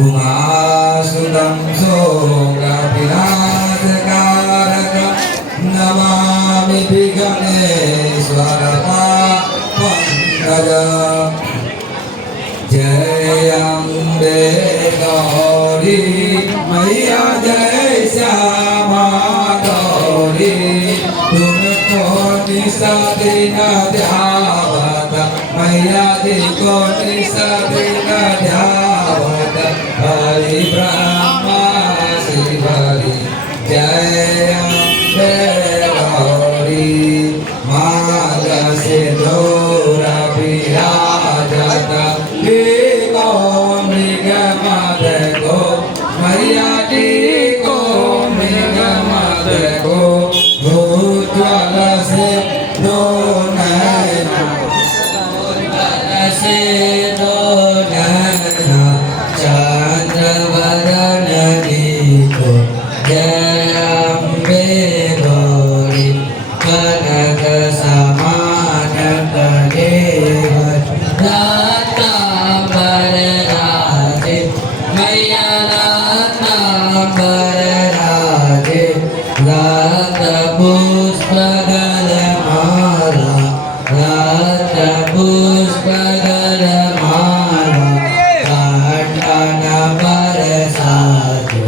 उमासुतं सोगविनाशकारकं नमामि विघ्नेश्वरपापङ्कजम् जय अम्बे गौरी मैया जय श्यामा गौरी तुमको निसदिन ध्यावत मैया को निसदिन ध्यावत हरि ब्रह्मा शिवरि जय अम्बे गौरी माल सिंदूर विराजत मैया को मृग मद को भूज्वल से दो नैना चंद्र वदन को जय अम्बे गौरी कनक समान कलेवर रातांबर राजे मैया रातांबर राजे रात पुष्प गल माला रात पुष्प गल माला काटन बरसाते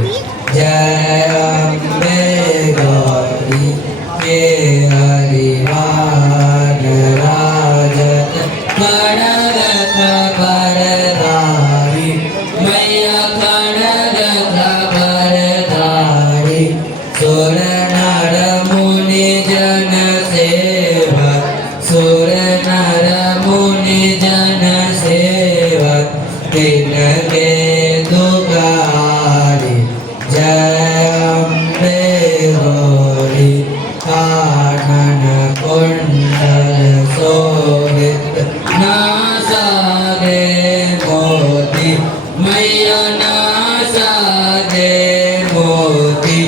जय अम्बे गौरी के हरिवान राजत कणरथ बरधारी मैया कणरथ बरधारी सुर नर मुनि जन सेवक सुर नर मुनि जन सेवक तिनके दुखारी जय अम्बे गौरी कानन कुंडल शोभित नासागे मोती मैया नासागे मोती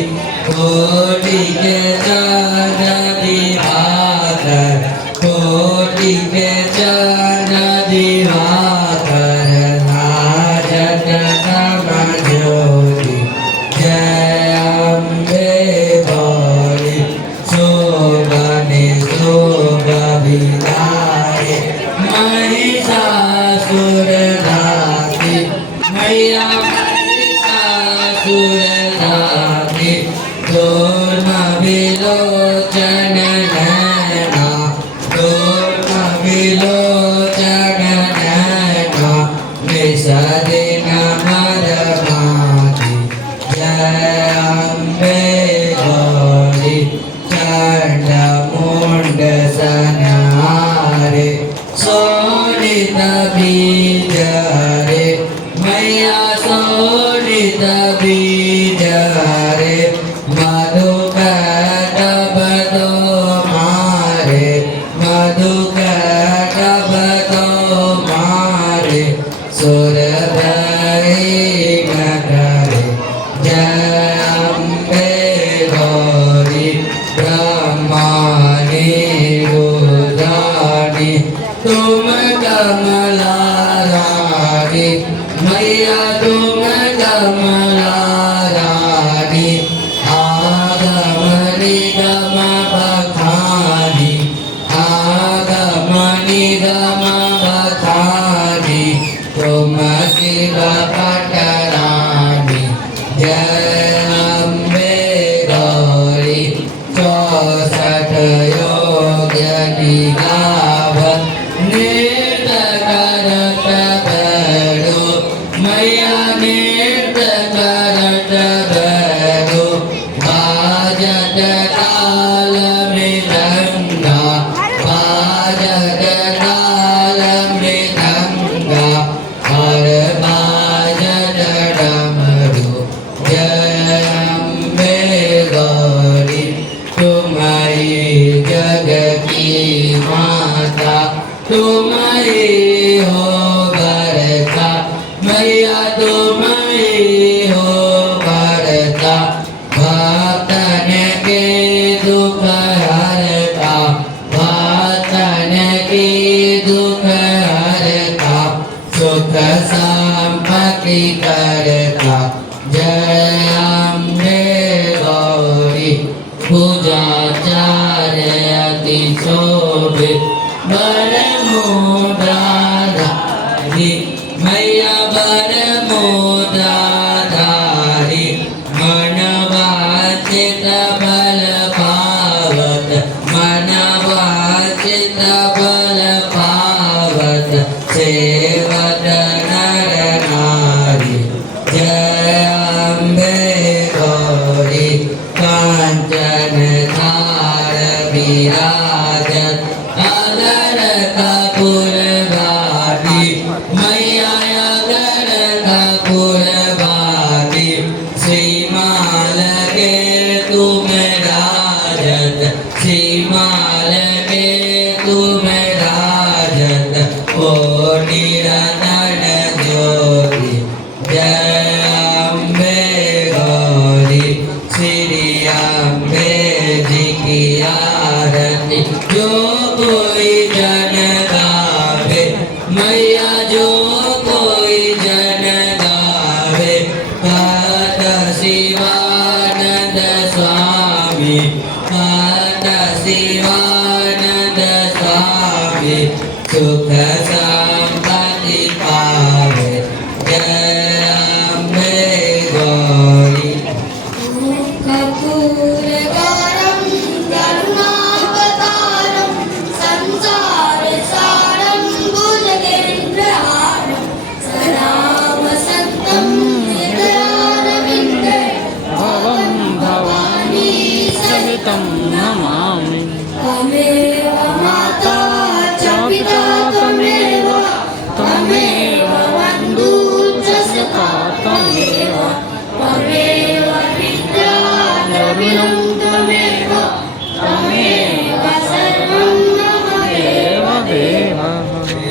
कोटि के चरण दिवाकर कोटि के चरण दिवाकर नाजन नम ज्योति जय अम्बे गौरी शोभने शोभ विदारे महिषासुर नाथी मैया महिषासुर नाथी दोर्म विलोचन नैना दोर्म विलोचन नैना निषदिन मदमाती जय अम्बे गौरी चंड मुंड सनहारे शोणित बीज हरे मैया शोणित बीज हरे मधुकटभ तो मारे मधुकटभ तो मारे सुरभरी नगरे जय अम्बे गौरी ब्रह्माणी रुद्राणी तुम कमला रानी मैया तुम कमला रानी आगम निगम बखानी आगम निगम बखानी तुम शिव पटरानी जय अम्बे गौरी 64 योग्य निगावत निर्त करत बड़ो सुख संपत्ति करता जय अम्बे गौरी पूजाचार्य अति शोभित बर मोदाधारी मैया बर मोदाधारी मन वाचित बल पावत मन वाचित बल पावत सेवत नर नारी जय अम्बे गौरी कांचन धार विराजत अगर कपूर गाती मैया अगर कपूर गाती श्रीमाल के तुम राजत श्रीमाल के तुम राजत ओ निरंजन ज्योति जय अम्बे गौरी श्री अम्बे जी की आरती जो कोई जन गावे मैया जो कोई जन गावे पात शिवानंद स्वामी पात शिवानंद स्वामी सुख संपत्ति पावे जय अम्बे गौरी कर्पूरकारं करुणावतारं संसारसारं भुजगेन्द्रहारं सदा वसन्तं हृदयारविन्दे भवं भवानी सहितं नमामि त्वमेव माता च पिता त्वमेव त्वमेव बन्धुश्च सखा त्वमेव त्वमेव विद्या वरुणं